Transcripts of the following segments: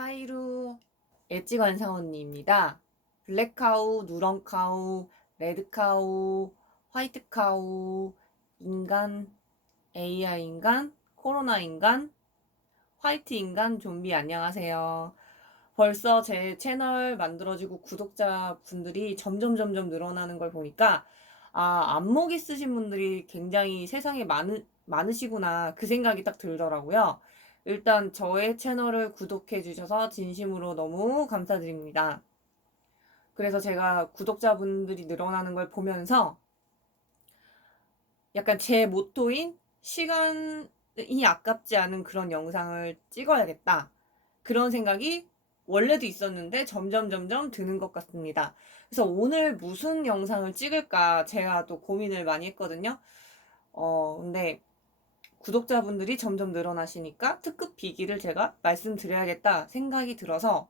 하이루 엣지관상언니입니다. 블랙카우, 누런카우, 레드카우, 화이트카우, 인간, AI 인간, 코로나 인간, 화이트 인간, 좀비 안녕하세요. 벌써 제 채널 만들어지고 구독자분들이 점점 늘어나는 걸 보니까 안목 있으신 분들이 굉장히 세상에 많으시구나 그 생각이 딱 들더라고요. 일단 저의 채널을 구독해 주셔서 진심으로 너무 감사드립니다. 그래서 제가 구독자분들이 늘어나는 걸 보면서 약간 제 모토인 시간이 아깝지 않은 그런 영상을 찍어야겠다. 그런 생각이 원래도 있었는데 점점 드는 것 같습니다. 그래서 오늘 무슨 영상을 찍을까 제가 또 고민을 많이 했거든요. 근데 구독자분들이 점점 늘어나시니까 특급 비기를 제가 말씀드려야겠다 생각이 들어서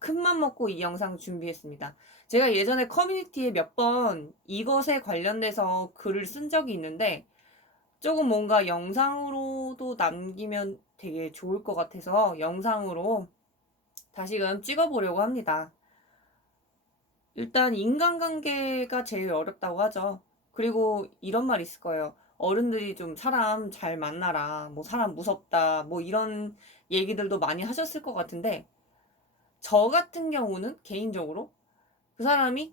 큰맘 먹고 이 영상 준비했습니다. 제가 예전에 커뮤니티에 몇 번 이것에 관련돼서 글을 쓴 적이 있는데 조금 뭔가 영상으로도 남기면 되게 좋을 것 같아서 영상으로 다시금 찍어보려고 합니다. 일단 인간관계가 제일 어렵다고 하죠. 그리고 이런 말 있을 거예요. 어른들이 좀 사람 잘 만나라, 뭐 사람 무섭다, 뭐 이런 얘기들도 많이 하셨을 것 같은데 저 같은 경우는 개인적으로 그 사람이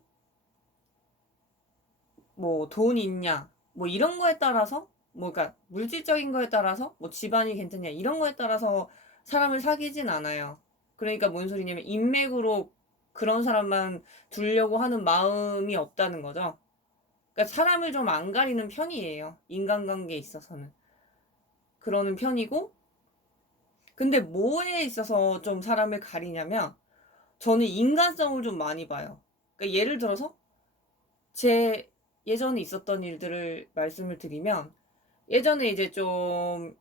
뭐 돈 있냐, 뭐 이런 거에 따라서 뭐 그러니까 물질적인 거에 따라서 뭐 집안이 괜찮냐 이런 거에 따라서 사람을 사귀진 않아요. 그러니까 뭔 소리냐면 인맥으로 그런 사람만 두려고 하는 마음이 없다는 거죠. 그러니까 사람을 좀 안 가리는 편이에요. 인간관계에 있어서는. 그러는 편이고 근데 뭐에 있어서 좀 사람을 가리냐면 저는 인간성을 좀 많이 봐요. 그러니까 예를 들어서 제 예전에 있었던 일들을 말씀을 드리면 예전에 이제 좀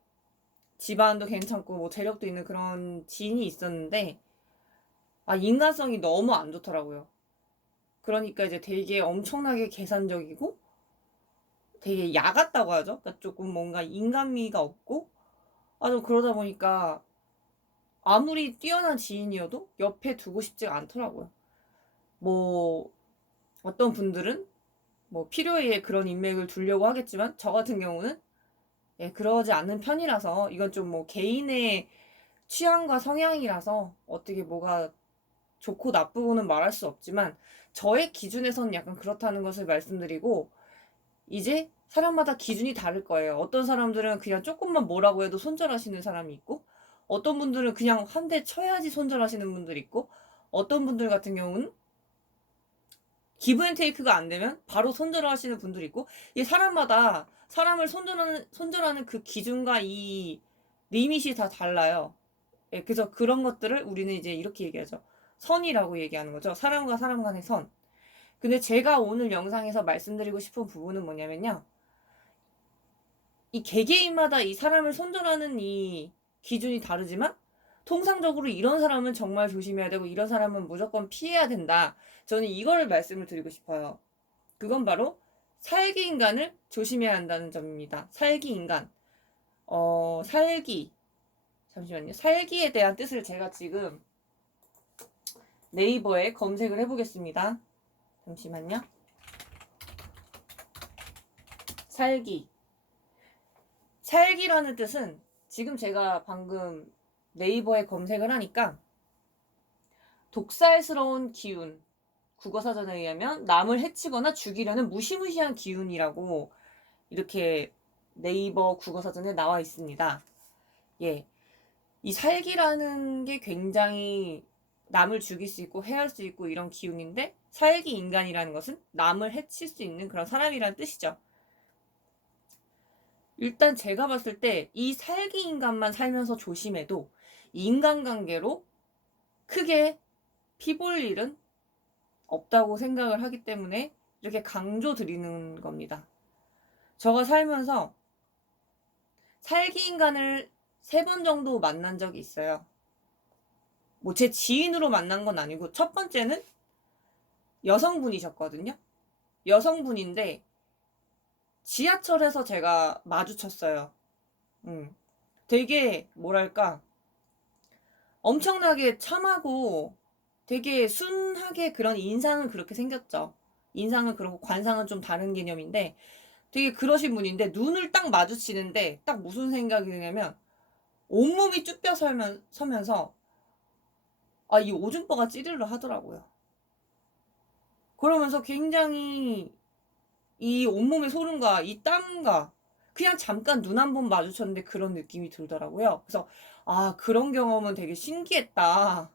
집안도 괜찮고 뭐 재력도 있는 그런 지인이 있었는데 인간성이 너무 안 좋더라고요. 그러니까 이제 되게 엄청나게 계산적이고 되게 야 같다고 하죠. 그러니까 조금 뭔가 인간미가 없고 좀 그러다 보니까 아무리 뛰어난 지인이어도 옆에 두고 싶지가 않더라고요. 뭐 어떤 분들은 뭐 필요에 그런 인맥을 두려고 하겠지만 저 같은 경우는 그러지 않는 편이라서 이건 좀 뭐 개인의 취향과 성향이라서 어떻게 뭐가 좋고 나쁘고는 말할 수 없지만 저의 기준에서는 약간 그렇다는 것을 말씀드리고 이제 사람마다 기준이 다를 거예요. 어떤 사람들은 그냥 조금만 뭐라고 해도 손절하시는 사람이 있고 어떤 분들은 그냥 한 대 쳐야지 손절하시는 분들이 있고 어떤 분들 같은 경우는 기브앤테이크가 안 되면 바로 손절을 하시는 분들이 있고 이게 사람마다 사람을 손절하는 그 기준과 이 리밋이 다 달라요. 그래서 그런 것들을 우리는 이제 이렇게 얘기하죠. 선이라고 얘기하는 거죠. 사람과 사람 간의 선. 근데 제가 오늘 영상에서 말씀드리고 싶은 부분은 뭐냐면요. 이 개개인마다 이 사람을 손절하는 이 기준이 다르지만 통상적으로 이런 사람은 정말 조심해야 되고 이런 사람은 무조건 피해야 된다. 저는 이거를 말씀을 드리고 싶어요. 그건 바로 살기 인간을 조심해야 한다는 점입니다. 살기 인간. 살기. 잠시만요. 살기에 대한 뜻을 제가 지금 네이버에 검색을 해보겠습니다. 잠시만요. 살기. 살기라는 뜻은 지금 제가 방금 네이버에 검색을 하니까 독살스러운 기운, 국어사전에 의하면 남을 해치거나 죽이려는 무시무시한 기운이라고 이렇게 네이버 국어사전에 나와 있습니다. 예. 이 살기라는 게 굉장히 남을 죽일 수 있고 해할 수 있고 이런 기운인데 살기 인간이라는 것은 남을 해칠 수 있는 그런 사람이라는 뜻이죠. 일단 제가 봤을 때 이 살기 인간만 살면서 조심해도 인간관계로 크게 피볼 일은 없다고 생각을 하기 때문에 이렇게 강조 드리는 겁니다. 저가 살면서 살기 인간을 3번 정도 만난 적이 있어요. 뭐 제 지인으로 만난 건 아니고 첫 번째는 여성분이셨거든요. 여성분인데 지하철에서 제가 마주쳤어요. 되게 뭐랄까 엄청나게 참하고 되게 순하게 그런 인상은 그렇게 생겼죠. 인상은 그렇고 관상은 좀 다른 개념인데 되게 그러신 분인데 눈을 딱 마주치는데 딱 무슨 생각이 드냐면 온몸이 쭈뼛 서면서 이 오줌보가 찌르르 하더라고요. 그러면서 굉장히 이 온몸의 소름과 이 땀과 그냥 잠깐 눈 한 번 마주쳤는데 그런 느낌이 들더라고요. 그래서 그런 경험은 되게 신기했다.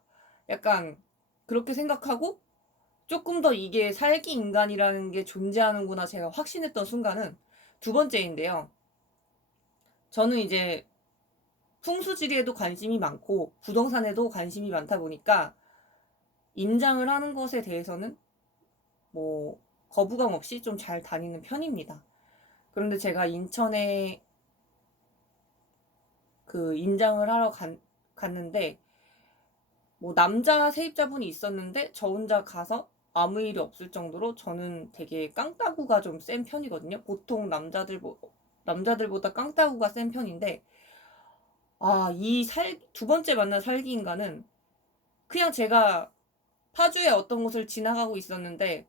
약간 그렇게 생각하고 조금 더 이게 살기 인간이라는 게 존재하는구나 제가 확신했던 순간은 두 번째인데요. 저는 이제 풍수지리에도 관심이 많고 부동산에도 관심이 많다 보니까 임장을 하는 것에 대해서는 뭐 거부감 없이 좀 잘 다니는 편입니다. 그런데 제가 인천에 그 임장을 하러 갔는데 뭐 남자 세입자분이 있었는데 저 혼자 가서 아무 일이 없을 정도로 저는 되게 깡따구가 좀 센 편이거든요. 보통 남자들보다 깡따구가 센 편인데 이 두 번째 만난 살기 인간은 그냥 제가 파주의 어떤 곳을 지나가고 있었는데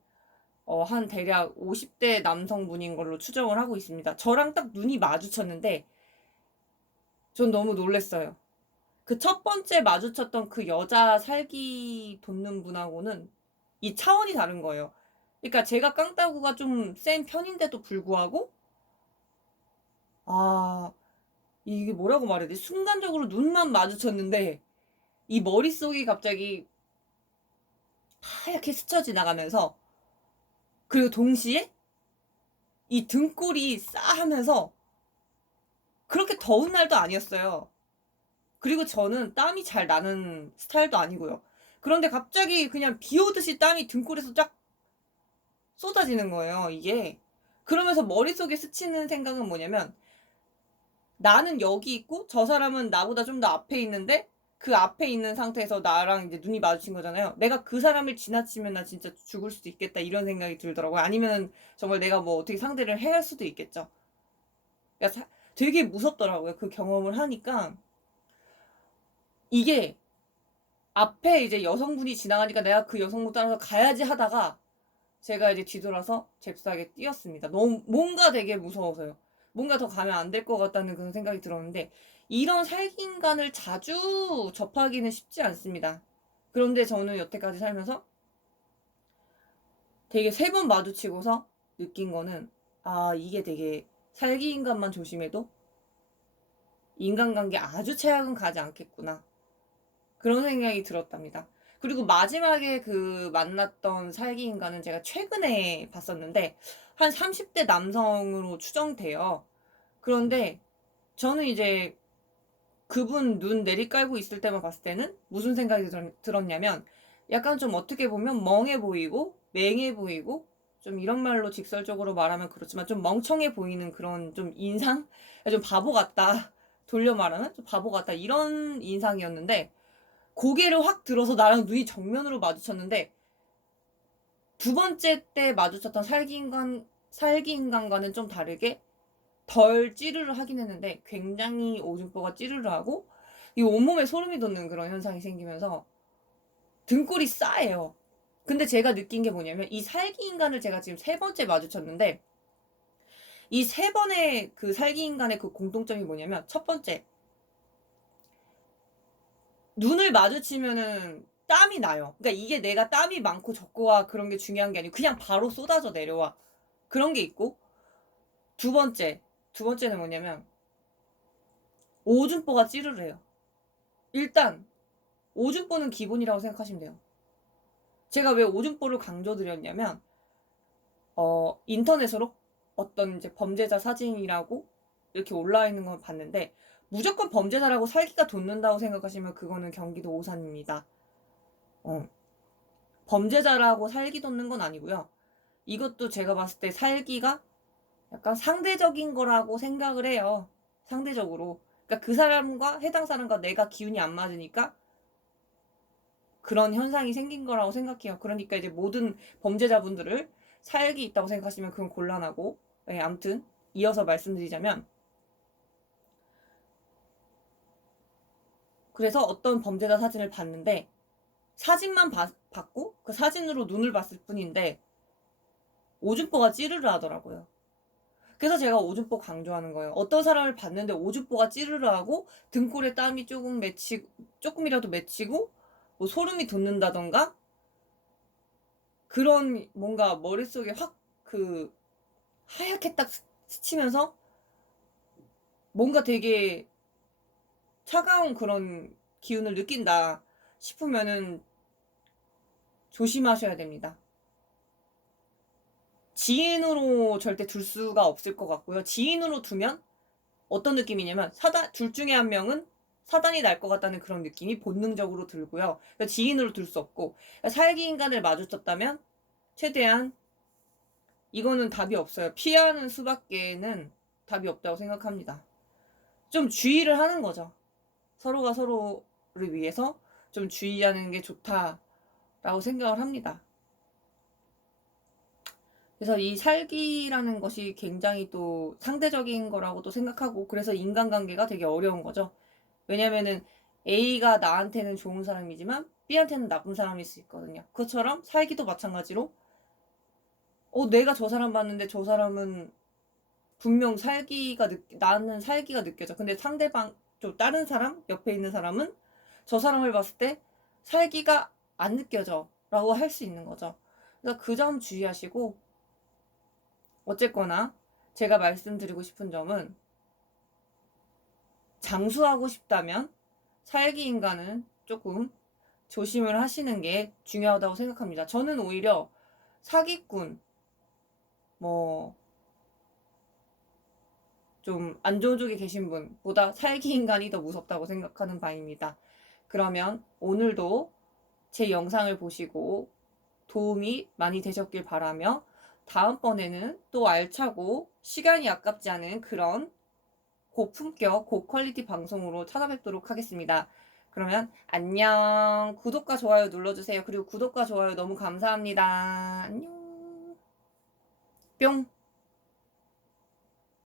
한 대략 50대 남성분인 걸로 추정을 하고 있습니다. 저랑 딱 눈이 마주쳤는데 전 너무 놀랐어요. 그 첫 번째 마주쳤던 그 여자 살기 돋는 분하고는 이 차원이 다른 거예요. 그러니까 제가 깡따구가 좀 센 편인데도 불구하고 이게 뭐라고 말해야 돼? 순간적으로 눈만 마주쳤는데 이 머릿속이 갑자기 하얗게 스쳐 지나가면서 그리고 동시에 이 등골이 싸하면서 그렇게 더운 날도 아니었어요. 그리고 저는 땀이 잘 나는 스타일도 아니고요. 그런데 갑자기 그냥 비 오듯이 땀이 등골에서 쫙 쏟아지는 거예요, 이게. 그러면서 머릿속에 스치는 생각은 뭐냐면 나는 여기 있고 저 사람은 나보다 좀 더 앞에 있는데 그 앞에 있는 상태에서 나랑 이제 눈이 마주친 거잖아요. 내가 그 사람을 지나치면 나 진짜 죽을 수도 있겠다 이런 생각이 들더라고요. 아니면 정말 내가 뭐 어떻게 상대를 해할 수도 있겠죠. 그러니까 되게 무섭더라고요. 그 경험을 하니까 이게 앞에 이제 여성분이 지나가니까 내가 그 여성분 따라서 가야지 하다가 제가 이제 뒤돌아서 잽싸게 뛰었습니다. 너무 뭔가 되게 무서워서요. 뭔가 더 가면 안 될 것 같다는 그런 생각이 들었는데 이런 살기인간을 자주 접하기는 쉽지 않습니다. 그런데 저는 여태까지 살면서 되게 세 번 마주치고서 느낀 거는 이게 되게 살기인간만 조심해도 인간관계 아주 최악은 가지 않겠구나. 그런 생각이 들었답니다. 그리고 마지막에 그 만났던 살기인간은 제가 최근에 봤었는데 한 30대 남성으로 추정돼요. 그런데 저는 이제 그분 눈 내리깔고 있을 때만 봤을 때는 무슨 생각이 들었냐면 약간 좀 어떻게 보면 멍해 보이고 맹해 보이고 좀 이런 말로 직설적으로 말하면 그렇지만 좀 멍청해 보이는 그런 좀 인상? 좀 바보 같다. 돌려 말하면 좀 바보 같다. 이런 인상이었는데 고개를 확 들어서 나랑 눈이 정면으로 마주쳤는데 두 번째 때 마주쳤던 살기인간과는 좀 다르게 덜 찌르르 하긴 했는데 굉장히 오줌보가 찌르르 하고 이 온몸에 소름이 돋는 그런 현상이 생기면서 등골이 싸해요. 근데 제가 느낀 게 뭐냐면 이 살기인간을 제가 지금 세 번째 마주쳤는데 이 세 번의 그 살기인간의 그 공통점이 뭐냐면 첫 번째 눈을 마주치면은 땀이 나요. 그러니까 이게 내가 땀이 많고 적고와 그런 게 중요한 게 아니고 그냥 바로 쏟아져 내려와. 그런 게 있고 두 번째는 뭐냐면 오줌보가 찌르르해요. 일단 오줌보는 기본이라고 생각하시면 돼요. 제가 왜 오줌보를 강조드렸냐면 인터넷으로 어떤 이제 범죄자 사진이라고 이렇게 올라와 있는 걸 봤는데 무조건 범죄자라고 살기가 돋는다고 생각하시면 그거는 경기도 오산입니다. 범죄자라고 살기 돋는 건 아니고요. 이것도 제가 봤을 때 살기가 약간 상대적인 거라고 생각을 해요. 상대적으로. 그러니까 그 사람과 해당 사람과 내가 기운이 안 맞으니까 그런 현상이 생긴 거라고 생각해요. 그러니까 이제 모든 범죄자분들을 살기 있다고 생각하시면 그건 곤란하고. 네, 아무튼 이어서 말씀드리자면 그래서 어떤 범죄자 사진을 봤는데 사진만 봤고 그 사진으로 눈을 봤을 뿐인데 오줌보가 찌르르 하더라고요. 그래서 제가 오줌보 강조하는 거예요. 어떤 사람을 봤는데 오줌보가 찌르르 하고 등골에 땀이 조금이라도 맺히고 뭐 소름이 돋는다던가 그런 뭔가 머릿속에 확 그 하얗게 딱 스치면서 뭔가 되게 차가운 그런 기운을 느낀다 싶으면은 조심하셔야 됩니다. 지인으로 절대 둘 수가 없을 것 같고요. 지인으로 두면 어떤 느낌이냐면 둘 중에 한 명은 사단이 날 것 같다는 그런 느낌이 본능적으로 들고요. 그러니까 지인으로 둘 수 없고 그러니까 살기 인간을 마주쳤다면 최대한 이거는 답이 없어요. 피하는 수밖에는 답이 없다고 생각합니다. 좀 주의를 하는 거죠. 서로가 서로를 위해서 좀 주의하는 게 좋다라고 생각을 합니다. 그래서 이 살기라는 것이 굉장히 또 상대적인 거라고도 생각하고 그래서 인간관계가 되게 어려운 거죠. 왜냐면은 A가 나한테는 좋은 사람이지만 B한테는 나쁜 사람일 수 있거든요. 그처럼 살기도 마찬가지로 내가 저 사람 봤는데 저 사람은 분명 나는 살기가 느껴져. 근데 상대방, 좀 다른 사람, 옆에 있는 사람은 저 사람을 봤을 때 살기가 안 느껴져. 라고 할 수 있는 거죠. 그래서 그 점 주의하시고, 어쨌거나 제가 말씀드리고 싶은 점은 장수하고 싶다면 살기 인간은 조금 조심을 하시는 게 중요하다고 생각합니다. 저는 오히려 사기꾼, 뭐, 좀 안 좋은 쪽에 계신 분보다 살기 인간이 더 무섭다고 생각하는 바입니다. 그러면 오늘도 제 영상을 보시고 도움이 많이 되셨길 바라며 다음번에는 또 알차고 시간이 아깝지 않은 그런 고품격, 고퀄리티 방송으로 찾아뵙도록 하겠습니다. 그러면 안녕. 구독과 좋아요 눌러주세요. 그리고 구독과 좋아요 너무 감사합니다. 안녕. 뿅.